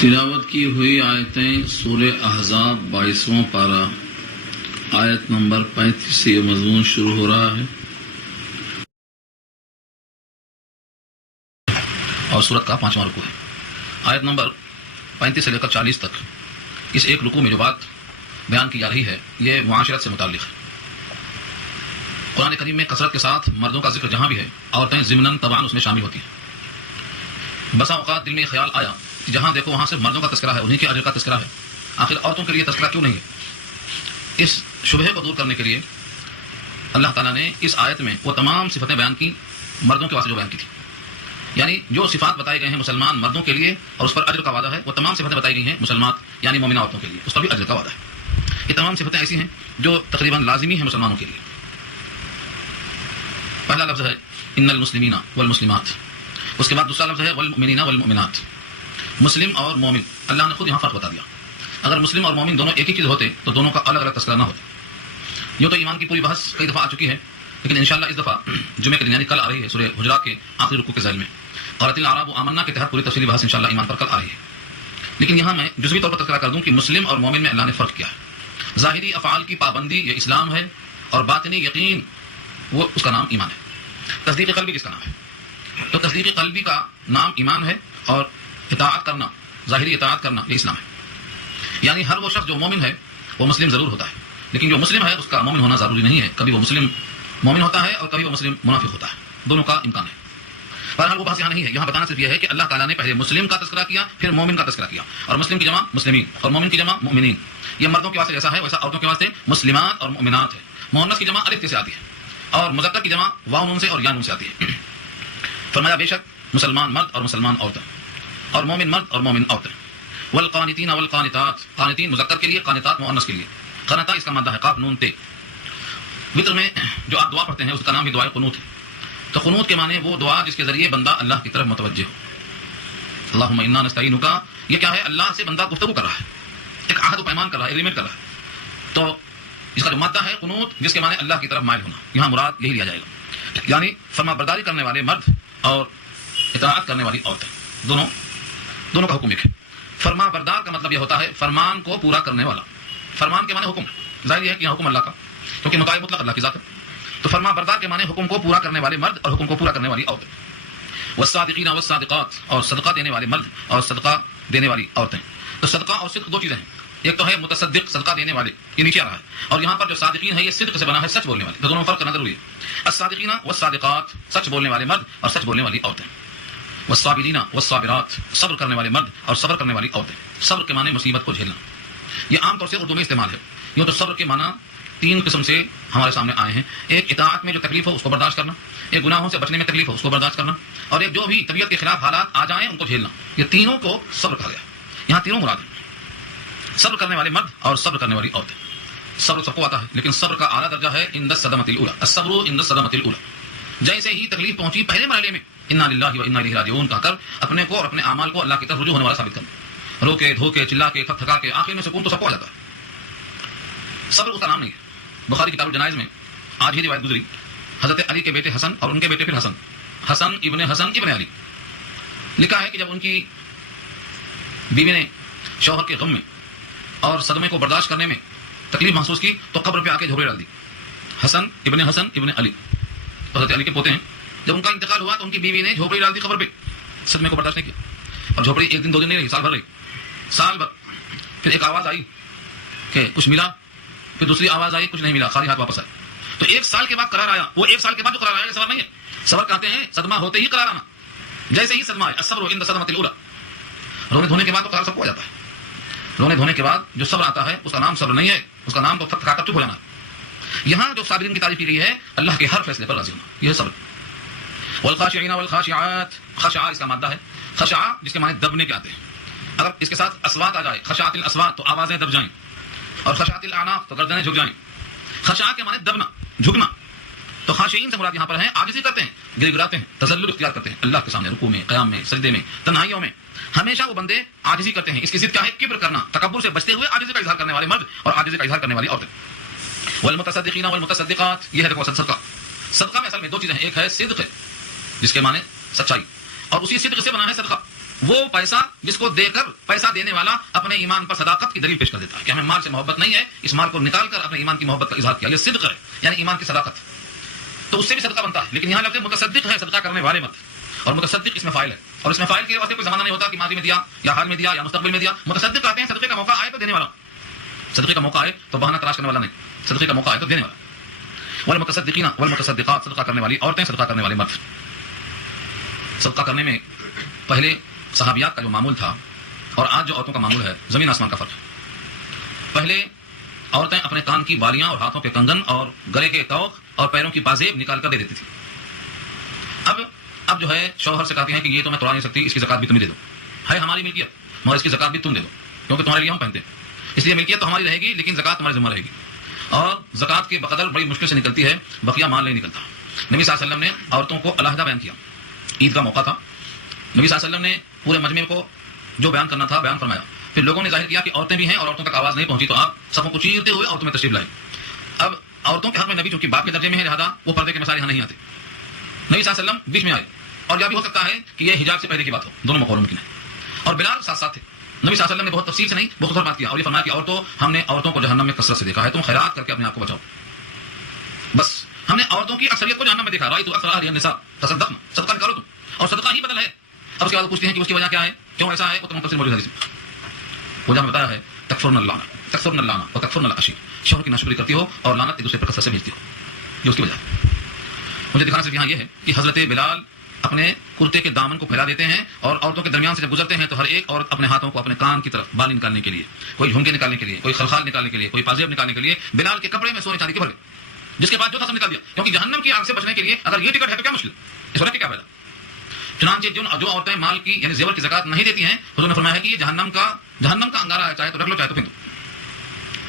تلاوت کی ہوئی آیتیں سورہ احزاب 22واں پارہ آیت نمبر 35 سے یہ مضمون شروع ہو رہا ہے اور سورت کا 5واں رکوع ہے۔ آیت نمبر 35 سے لے کر 40 تک اس ایک رکوع میں جو بات بیان کی جا رہی ہے یہ معاشرت سے متعلق ہے۔ قرآن کریم میں کثرت کے ساتھ مردوں کا ذکر جہاں بھی ہے عورتیں ضمناً طبعاً اس میں شامل ہوتی ہیں۔ بسا اوقات دل میں خیال آیا کہ جہاں دیکھو وہاں صرف مردوں کا تذکرہ ہے، انہیں کے اجر کا تذکرہ ہے، آخر عورتوں کے لیے تذکرہ کیوں نہیں ہے؟ اس شبہے کو دور کرنے کے لیے اللہ تعالیٰ نے اس آیت میں وہ تمام صفتیں بیان کی مردوں کے واسطے جو بیان کی تھی، یعنی جو صفات بتائی گئے ہیں مسلمان مردوں کے لیے اور اس پر اجر کا وعدہ ہے، وہ تمام صفتیں بتائی گئی ہیں مسلمات یعنی مومنہ عورتوں کے لیے، اس پر بھی اجر کا وعدہ ہے۔ یہ تمام صفتیں ایسی ہیں جو تقریباً لازمی ہیں مسلمانوں کے لیے۔ پہلا لفظ ہے ان المسلمین والمسلمات، اس کے بعد دوسرا لفظ ہے والمؤمنین والمؤمنات۔ مسلم اور مومن، اللہ نے خود یہاں فرق بتا دیا۔ اگر مسلم اور مومن دونوں ایک ہی چیز ہوتے تو دونوں کا الگ الگ تذکرہ نہ ہوتا۔ یہ تو ایمان کی پوری بحث کئی دفعہ آ چکی ہے، لیکن انشاءاللہ اس دفعہ جمعے کے دن یعنی کل آ رہی ہے سورہ حجرات کے آخری رکوع کے ذیل میں قالت الاعراب آمنا کے تحت پوری تفصیلی بحث انشاءاللہ ایمان پر کل آ رہی ہے۔ لیکن یہاں میں جزوی طور پر تذکرہ کر دوں کہ مسلم اور مومن میں اللہ نے فرق کیا ہے۔ ظاہری افعال کی پابندی یہ اسلام ہے، اور باطنی یقین وہ اس کا نام ایمان ہے۔ تصدیق قلبی کس کا نام ہے؟ تو تصدیق قلبی کا نام ایمان ہے، اور اطاعت کرنا، ظاہری اطاعت کرنا یہ اسلام ہے۔ یعنی ہر وہ شخص جو مومن ہے وہ مسلم ضرور ہوتا ہے، لیکن جو مسلم ہے اس کا مومن ہونا ضروری نہیں ہے۔ کبھی وہ مسلم مومن ہوتا ہے اور کبھی وہ مسلم منافق ہوتا ہے، دونوں کا امکان ہے۔ بہرحال وہ بحث یہاں نہیں ہے، یہاں بتانا صرف یہ ہے کہ اللہ تعالیٰ نے پہلے مسلم کا تذکرہ کیا، پھر مومن کا تذکرہ کیا، اور مسلم کی جمع مسلمین اور مومن کی جمع مؤمنین۔ یہ مردوں کے واسطے جیسا ہے ویسا عورتوں کے واسطے مسلمات اور مؤمنات ہے۔ مؤنث کی جمع الف سے آتی ہے اور مذکر کی جمع واو نون سے اور یا نون سے آتی ہے۔ فرمایا بے شک مسلمان مرد اور مسلمان عورتیں، اور مومن مرد اور مومن عورتیں۔ والقانتین والقانتات، قانتین مذکر کے لیے، قانتات مؤنث کے لیے۔ قنتا اس کا مادہ ہے قاف نون تے۔ وتر میں جو آپ دعا پڑھتے ہیں اس کا نام بھی دعائے قنوت ہے۔ تو قنوت کے معنی وہ دعا جس کے ذریعے بندہ اللہ کی طرف متوجہ ہو۔ اللہم انا نستعینک، یہ کیا ہے؟ اللہ سے بندہ گفتگو کر رہا ہے، ایک عہد و پیمان کر رہا ہے، ایگریمنٹ کر رہا ہے۔ تو اس کا جو مادہ ہے قنوت، جس کے معنی اللہ کی طرف مائل ہونا، یہاں مراد یہی لیا جائے گا، یعنی فرما برداری کرنے والے مرد اور اطاعت کرنے والی عورتیں، دونوں کا حکم ایک ہے۔ فرما بردار کا مطلب یہ ہوتا ہے فرمان کو پورا کرنے والا۔ فرمان کے معنی حکم، ظاہر ہے کہ یہاں حکم اللہ کا، کیونکہ مطابق مطلق اللہ کی ذات ہے۔ تو فرما بردار کے معنی حکم کو پورا کرنے والے مرد اور حکم کو پورا کرنے والی عورتیں۔ والصادقین والصادقات، اور صدقہ دینے والے مرد اور صدقہ دینے والی عورتیں۔ تو صدقہ اور صدق دو چیزیں ہیں، ایک تو ہے متصدق صدقہ دینے والے، یہ نیچے آ رہا ہے، اور یہاں پر جو صادقین ہے یہ صدق سے بنا ہے، سچ بولنے والے، تو دونوں میں فرق کرنا ضروری ہے۔ الصادقین والصادقات، سچ بولنے والے مرد اور سچ بولنے والی عورتیں۔ والصابرین والصابرات، صبر کرنے والے مرد اور صبر کرنے والی عورتیں۔ صبر کے معنی مصیبت کو جھیلنا، یہ عام طور سے اردو میں استعمال ہے۔ یوں تو صبر کے معنی تین قسم سے ہمارے سامنے آئے ہیں، ایک اطاعت میں جو تکلیف ہو اس کو برداشت کرنا، ایک گناہوں سے بچنے میں تکلیف ہو اس کو برداشت کرنا، اور ایک جو بھی طبیعت کے خلاف حالات آ جائیں ان کو جھیلنا۔ یہ تینوں کو صبر کہا گیا، یہاں تینوں مراد ہیں، صبر کرنے والے مرد اور صبر کرنے والی عورتیں۔ صبر سب کو آتا ہے، لیکن صبر کا اعلیٰ درجہ ہے عند الصدمۃ الاولی، الصبر عند الصدمۃ الاولی۔ جیسے ہی تکلیف پہنچی پہلے مرحلے میں انا للہ و انا الیہ راجعون کہہ کر اپنے کو اور اپنے اعمال کو اللہ کی طرف رجوع ہونے والا ثابت کرنا، رو کے دھو کے چلا کے تھک تھکا کے آخر میں سکون تو سب کو آ جاتا ہے۔ صبر اس کا نام نہیں ہے۔ بخاری کتاب الجنائز میں آج ہی روایت گزری، حضرت علی کے بیٹے حسن اور ان کے بیٹے پھر حسن ابن علی، لکھا ہے کہ جب ان کی بیوی نے شوہر کے غم میں اور صدمے کو برداشت کرنے میں تکلیف محسوس کی تو قبر پہ آ کے جھوپڑی ڈال دی۔ حسن ابن علی حضرت علی کے پوتے ہیں، جب ان کا انتقال ہوا تو ان کی بیوی نے جھوپڑی ڈال دی قبر پہ، صدمے کو برداشت نہیں کیا، اور جھوپڑی ایک دن دو دن نہیں رہی، سال بھر رہی، سال بھر۔ پھر ایک آواز آئی کہ کچھ ملا، پھر دوسری آواز آئی کچھ نہیں ملا، خالی ہاتھ واپس آئے۔ تو ایک سال کے بعد قرار آیا، وہ ایک سال کے بعد جو قرار آیا یہ صبر نہیں ہے، صبر کہتے ہیں صدمہ ہوتے ہی قرار آنا، جیسے ہی صدمہ آئے، الصبر عند الصدمۃ الاولی۔ رونے دھونے کے بعد تو قرار سب کو آ جاتا ہے، رونے دھونے کے بعد جو صبر آتا ہے اس کا نام صبر نہیں ہے، اس کا نام تو تھک تھکا کر چپ ہو جانا۔ یہاں جو صابرین کی تعریف کی گئی ہے اللہ کے ہر فیصلے پر راضی ہونا، یہ صبر۔ والخاشعین والخاشعات، خشع اس کا مادہ ہے، خشع جس کے معنی دبنے کے آتے ہیں، اگر اس کے ساتھ اصوات آ جائے، خشعت الاصوات تو آوازیں دب جائیں، اور خشعت الاعناق تو گردنیں جھک جائیں۔ خشع کے معنی دبنا، جھکنا۔ تو خاشعین سے مراد یہاں پر ہے عاجزی کرتے ہیں، گر گراتے ہیں، تذلل اختیار کرتے ہیں اللہ کے سامنے، رکوع میں، قیام میں، سجدے میں، تنہائیوں میں، ہمیشہ وہ بندے عاجزی کرتے ہیں۔ اس کی ضد کیا ہے؟ کبر کرنا، تکبر سے بچتے ہوئے عاجزی کا اظہار کرنے والے مرد اور عاجزی کا اظہار کرنے والی عورتیں۔ والمتصدقین والمتصدقات، یہ ہے دیکھو صدقہ۔ صدقہ میں اصل میں دو چیزیں ہیں، ایک ہے صدق جس کے معنی سچائی، اور اسی صدق سے بنا ہے صدقہ۔ وہ پیسہ جس کو دے کر پیسہ دینے والا اپنے ایمان پر صداقت کی دلیل پیش کر دیتا ہے کہ ہمیں مال سے محبت نہیں ہے، اس مال کو نکال کر اپنے ایمان کی محبت کا اظہار کیا، یہ صدق ہے، یعنی ایمان کی صداقت، تو اس سے بھی صدقہ بنتا ہے. لیکن یہاں لفظ متصدق ہے، صدقہ کرنے والے مت، اور متصدق اس میں فاعل ہے، اور اس میں فاعل کے واسطے کوئی زمانہ نہیں ہوتا کہ ماضی میں دیا یا حال میں دیا یا مستقبل میں دیا. متصدق کہتے ہیں صدقے کا موقع آئے تو دینے والا، صدقے کا موقع آئے تو بہانہ تلاش کرنے والا نہیں، صدقے کا موقع آئے تو دینے والا. والمتصدقین والمتصدقات، صدقہ کرنے والی عورتیں، صدقہ کرنے والے مرد. صدقہ کرنے میں پہلے صحابیات کا جو معمول تھا اور آج جو عورتوں کا معمول ہے، زمین آسمان کا فرق. پہلے عورتیں اپنے کان کی بالیاں اور ہاتھوں کے کنگن اور گلے کے توق اور پیروں کی پازیب نکال کر دے دیتی تھی. اب جو ہے شوہر سے کہتی ہیں کہ یہ تو میں توڑا نہیں سکتی، اس کی زکات بھی تم دے دو، ہے ہماری ملکیت مگر اس کی زکات بھی تم دے دو کیونکہ تمہارے لیے ہم پہنتے ہیں، اس لیے ملکیت تو ہماری رہے گی لیکن زکات تمہارے ذمہ رہے گی. اور زکات کے بقدر بڑی مشکل سے نکلتی ہے، بقیہ مال نہیں نکلتا. نبی صلی اللہ علیہ وسلم نے عورتوں کو علیحدہ بیان کیا. عید کا موقع تھا، نبی صلی اللہ علیہ وسلم نے پورے مجمع کو جو بیان کرنا تھا بیان فرمایا. پھر لوگوں نے ظاہر کیا کہ عورتیں بھی ہیں اور عورتوں تک آواز نہیں پہنچی، تو آپ سبوں کو چیرتے ہوئے عورتوں میں تشریف لائے. اب عورتوں کے حق میں نبی چونکہ باپ کے درجے میں ہے، لہٰذا وہ پردے کے مسائل یہاں نہیں آتے. نبی صلی اللہ علیہ وسلم بیچ میں آئے، اور یہ بھی ہو سکتا ہے کہ یہ حجاب سے پہلے کی بات ہو، دونوں مقول ممکن ہے. اور بلال ساتھ ساتھ تھے. نبی صلی اللہ علیہ وسلم نے بہت تفصیل سے نہیں، بختصر بات کیا اور یہ فرمایا کہ عورتوں، ہم نے عورتوں کو جہنم میں کثرت سے دیکھا ہے، تم خیرات کر کے اپنے آپ کو بچاؤ. بس ہم نے عورتوں کی اکثریت کو جہنم میں دیکھا. رأیت اکثر اہل النساء تصدقن، صدقہ نکالو تم، اور صدقہ ہی بدل ہے. اب اس کے بعد پوچھتے ہیں کہ اس کی وجہ کیا ہے، کیوں ایسا ہے، وہ تمام تفسیر موجود ہے. حدیث میں وجہ میں بتایا ہے تکفرن اللعنہ و تکفرن العشیر، شوہر کی ناشکری کرتی ہو اور لعنت ایک دوسرے پر کثرت سے بھیجتی ہو، یہ اس کی وجہ ہے. مجھے دکھانا صرف یہاں یہ ہے کہ حضرت بلال اپنے کرتے کے دامن کو پھیلا دیتے ہیں اور عورتوں کے درمیان سے جب گزرتے ہیں تو ہر ایک عورت اپنے ہاتھوں کو اپنے کان کی طرف بالی نکالنے کے لیے، کوئی جھمکے نکالنے کے لیے، کوئی خلخال نکالنے کے لیے، کوئی پازیب نکالنے کے لیے بلال کے کپڑے میں سونے چاندی کے بھر گئے، جس کے بعد جو تھا سب نکال دیا. کیونکہ جہنم کی آگ سے بچنے کے لیے اگر یہ ٹکٹ ہے تو کیا مشکل، اس وقت کیا فائدہ. چنانچہ جو عورتیں مال کی یعنی زیور کی زکات نہیں دیتی ہیں، حضور نے فرمایا ہے کہ یہ جہنم کا انگارہ ہے، چاہے تو رکھ لو چاہے تو پھینک دو،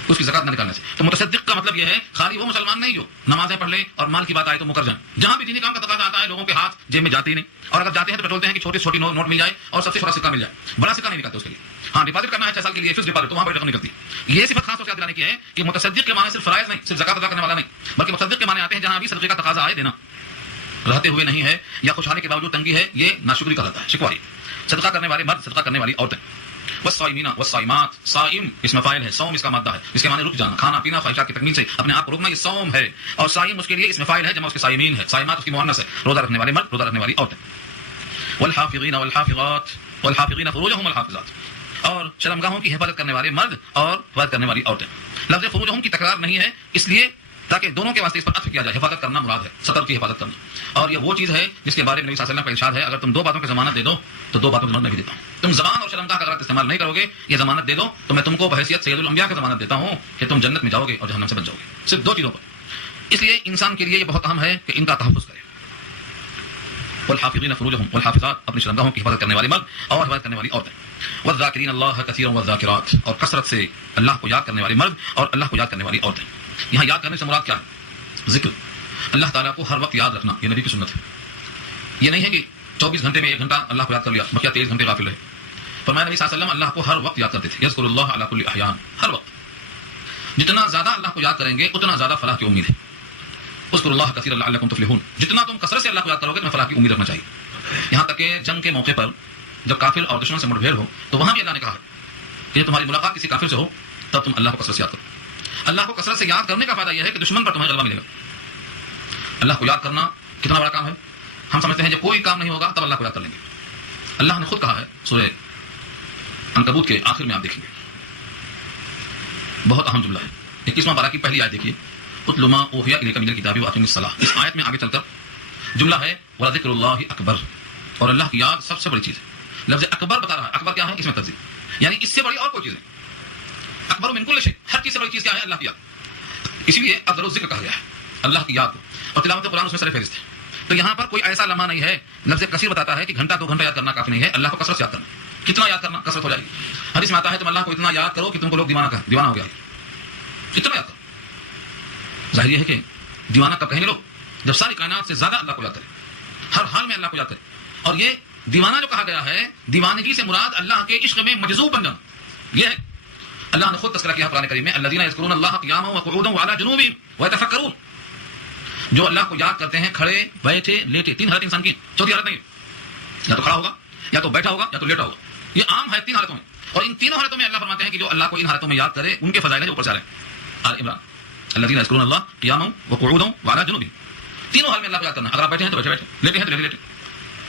اس کی زکات نہ نکالنے سے. تو متصدق کا مطلب یہ ہے خالی وہ مسلمان نہیں جو نمازیں پڑھ لیں اور مال کی بات آئے تو مکر جائیں. جہاں بھی دینی کام کا تقاضا آتا ہے لوگوں کے ہاتھ جیب میں جاتے ہی نہیں، اور اگر جاتے ہیں تو ٹٹولتے ہیں کہ چھوٹی چھوٹی نوٹ مل جائے اور سب سے چھوٹا سکہ مل جائے، بڑا سکہ نہیں نکالتے اس کے لیے. ہاں ڈپازٹ کرنا ہے 6 سال کے لیے فکس ڈپازٹ، تو وہاں بڑی رقم نکلتی ہے. یہ صفت خاص طور سے یاد دلانے کی ہے کہ متصدق کے معنی صرف فرائض نہیں، صرف زکات ادا کرنے والا نہیں، بلکہ متصدق کے معنی آتے ہیں جہاں بھی صدقے کا تقاضا آئے دینا، رہتے ہوئے نہیں ہے یا خوشحالی کے باوجود تنگی ہے، یہ ناشکری کا رہتا ہے، شکواری. صدقہ کرنے والے مرد، صدقہ کرنے والی عورتیں. والصائمین والصائمات، صائم اس میں فاعل ہے، صوم اس کا مادہ ہے، اس کے معنی رک جانا، کھانا پینا، خواہشات کی تکمیل سے اپنے آپ کو روکنا، یہ صوم ہے. اور صائم اس کے لیے اس میں فاعل ہے، جمع اس کے صائمین ہے، صائمات اس کی مؤنث ہے، روزہ رکھنے والے مرد، روزہ رکھنے والی عورتیں. والحافظین والحافظات والحافظین فروجهم والحافظات، اور شرمگاہوں کی حفاظت کرنے والے مرد اور حفاظت کرنے والی عورتیں. لفظ فروجهم کی تکرار نہیں ہے اس لیے تاکہ دونوں کے واسطے اس پر عطف کیا جائے. حفاظت کرنا مراد ہے، سطر کی حفاظت کرنا، اور یہ وہ چیز ہے جس کے بارے میں نبی صلی اللہ علیہ وسلم کا ارشاد ہے اگر تم 2 باتوں کی ضمانت دے دو تو 2 باتوں کی ضمانت میں بھی دیتا ہوں. تم زبان اور شرمگاہ کا غلط استعمال نہیں کرو گے، یہ ضمانت دے دو تو میں تم کو بحیثیت سید الانبیاء کی ضمانت دیتا ہوں کہ تم جنت میں جاؤ گے اور جہنم سے بچ جاؤ گے، صرف 2 چیزوں پر. اس لیے انسان کے لیے یہ بہت اہم ہے کہ ان کا تحفظ کرے. والحافظین فروجهم والحافظات، اپنی شرمگاہوں کی حفاظت کرنے والے مرد اور حفاظت کرنے والی عورتیں. والذاکرین اللہ کثیرا والذاکرات، اور کثرت سے اللہ کو یاد کرنے والے مرد اور اللہ کو یاد کرنے والی عورتیں. یہاں یاد کرنے سے مراد کیا ہے؟ ذکر، اللہ تعالیٰ کو ہر وقت یاد رکھنا، یہ نبی کی سنت ہے. یہ نہیں ہے کہ 24 گھنٹے میں 1 گھنٹہ اللہ کو یاد کر لیا، بقیہ 23 گھنٹے غافل رہے. فرمایا نبی صلی اللہ علیہ وسلم اللہ کو ہر وقت یاد کرتے تھے. یذکر اللہ علی کل احیان، ہر وقت. جتنا زیادہ اللہ کو یاد کریں گے اتنا زیادہ فلاح کی امید ہے. اذکر اللہ کثیرا لعلکم تفلحون، جتنا تم کثرت سے اللہ کو یاد کرو گے اتنا فلاح کی امید رکھنا چاہیے. یہاں تک کہ جنگ کے موقع پر جب کافر اور دشمن سے مٹبھیڑ ہو تو وہاں بھی اللہ نے کہا کہ جب تمہاری ملاقات کسی کافر سے ہو تب تم اللہ کو کثرت سے یاد کرو. اللہ کو کثرت سے یاد کرنے کا فائدہ یہ ہے کہ دشمن پر تمہیں غلبہ ملے گا. اللہ کو یاد کرنا کتنا بڑا کام ہے. ہم سمجھتے ہیں جب کوئی کام نہیں ہوگا تب اللہ کو یاد کر لیں گے. اللہ نے خود کہا ہے سورہ عنکبوت کے آخر میں، آپ دیکھیں گے بہت اہم جملہ ہے، 21واں پارہ کی پہلی آیت دیکھیے، اتل ما اوحی الیک من الکتاب واقم الصلاۃ. اس آیت میں آگے چل کر جملہ ہے وذکر اللہ اکبر، اور اللہ کی یاد سب سے بڑی چیز ہے. لفظ اکبر بتا رہا ہے. اکبر کیا ہے؟ اس میں تفضیل، یعنی اس سے بڑی اور کوئی چیز نہیں. اکبر من کل شیء، ہر چیز سے بڑی چیز کیا ہے؟ اللہ کی یاد. اسی لیے افضل الذکر کہا گیا ہے اللہ کی یاد کو، اور تلاوت قرآن اس میں سر فہرست ہے. تو یہاں پر کوئی ایسا لمحہ نہیں ہے. لفظ کثیر بتاتا ہے کہ گھنٹہ 2 گھنٹہ یاد کرنا کافی نہیں ہے، اللہ کو کثرت سے یاد کرنا. کتنا یاد کرنا؟ کثرت ہو جائے گی. حدیث میں آتا ہے تم اللہ کو اتنا یاد کرو کہ تم کو لوگ دیوانہ ہو گیا. کتنا یاد کرو. ظاہر یہ ہے کہ دیوانہ کب کہیں گے لوگ؟ جب ساری کائنات سے زیادہ اللہ کو یاد کرے، ہر حال میں اللہ کو یاد کرے. اور یہ دیوانہ جو کہا گیا ہے، دیوانگی سے مراد اللہ کے عشق میں مجذوب بن جانا. یہ ہے اللہ نے خود تذکرہ کیا قرآن کریم میں، الذین یذکرون اللہ قیاما وقعودا وعلی جنوبہم ویتفکرون، جو اللہ کو یاد کرتے ہیں کھڑے بیٹھے لیٹے. 3 حالت انسان کی، چوتھی حالت نہیں. یا تو کھڑا ہوگا یا تو بیٹھا ہوگا یا تو لیٹا ہوگا. یہ عام ہے 3 حالتوں میں, اور ان تینوں حالتوں میں اللہ فرماتے ہیں کہ جو اللہ کو ان حالتوں میں یاد کرے ان کے فضائل ہیں جو اوپر سے آ رہے ہیں. آل عمران الذین یذکرون اللہ قیاما وقعودا وعلی جنوبہم. تینوں حال میں اللہ کو یاد کرنا. اگر آپ بیٹھے ہیں تو بیٹھے بیٹھے, لیٹے ہیں تو لیٹے لیٹے.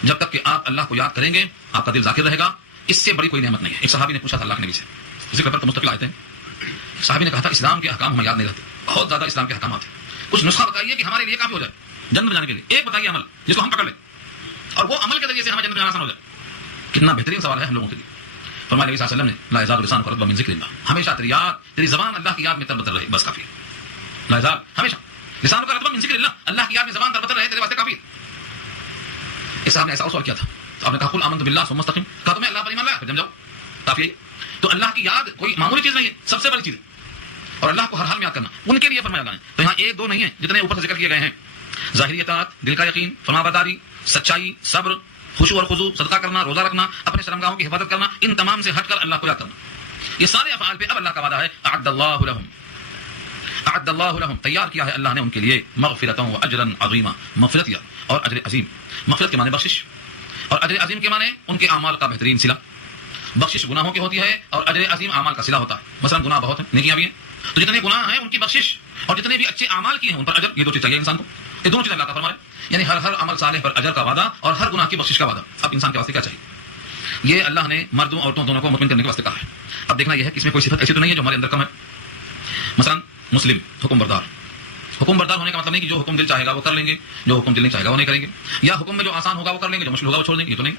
جب تک کہ آپ اللہ کو یاد کریں گے آپ کا دل ذاکر رہے گا. اس سے بڑی کوئی نعمت نہیں ہے. ایک صحابی نے پوچھا تھا اللہ کے نبی سے, ذکر پر تو مستقل آیتیں ہیں. صحابی نے کہا تھا اسلام کے احکام ہمیں یاد نہیں رہتے, بہت زیادہ اسلام کے احکامات ہیں, کچھ نسخہ بتائیے کہ ہمارے لیے کافی ہو جائے جنت جانے کے لیے. ایک بتائیے عمل جس کو ہم پکڑ لیں اور وہ عمل کے ذریعے سے ہمیں جنت جانا آسان ہو جائے. کتنا بہترین سوال ہے ہم لوگوں کے لیے. فرمایا نبی صلی اللہ علیہ وسلم نے لا یزال لسانک رطبا من ذکر اللہ, ہمیشہ تیری یاد, تیری زبان اللہ کی یاد میں تربتر رہے, بس کافی ہے. لا یزال, ہمیشہ لسانک رطبا من ذکر اللہ, اللہ کی یاد میں زبان تربتر رہے تیرے واسطے کافی ہے. اس صاحب نے ایسا سوال کیا تھا تو آپ نے کہا قل آمنت باللہ ثم استقم, کہا تمہیں اللہ پر ایمان لایا پھر جم جاؤ, کافی ہے. تو اللہ کی یاد کوئی معمولی چیز نہیں ہے, سب سے بڑی چیز ہے. اور اللہ کو ہر حال میں یاد کرنا ان کے لیے فرمایا اللہ نے. تو یہاں 1 2 نہیں ہے جتنے اوپر سے ذکر کیے گئے ہیں. ظاہری اطاعت, دل کا یقین, فرمانبرداری, سچائی, صبر, خشوع اور خضوع, صدقہ کرنا, روزہ رکھنا, اپنے شرمگاہوں کی حفاظت کرنا, ان تمام سے ہٹ کر اللہ کو یاد کرنا. یہ سارے افعال پہ اب اللہ کا وعدہ ہے اعد اللہ لهم, تیار کیا ہے اللہ نے ان کے لیے مغفرۃ و اجرا عظیما, مغفرت اور اجر عظیم. مغفرت کے معنی بخشش, اور اجر عظیم کے معنی ان کے اعمال کا بہترین صلہ. بخشش گناہوں کی ہوتی ہے اور اجر عظیم اعمال کا صلہ ہوتا ہے. مثلا گناہ بہت ہیں, نیکیاں بھی ہیں, تو جتنے گناہ ہیں ان کی بخشش اور جتنے بھی اچھے اعمال کیے ہیں ان پر اجر. یہ 2 چیز چاہیے انسان کو, یہ دونوں چیزیں اللہ کا فرمان ہے. یعنی ہر عمل صالح پر اجر کا وعدہ اور ہر گناہ کی بخشش کا وعدہ. اب انسان کے واسطے کیا چاہیے؟ یہ اللہ نے مردوں عورتوں دونوں کو مطمئن کرنے کے واسطے کہا ہے. اب دیکھنا یہ ہے کہ اس میں کوئی صفت ایسی تو نہیں ہے جو ہمارے اندر کم ہے. مثلا مسلم, حکم بردار. حکم بردار ہونے کا مطلب نہیں کہ جو حکم دل چاہے گا وہ کر لیں گے, جو حکم دل نہیں چاہے گا وہ نہیں کریں گے, یا حکم میں جو آسان ہوگا وہ کر لیں گے, جو مشکل ہوگا وہ چھوڑ دیں گے. یہ تو نہیں.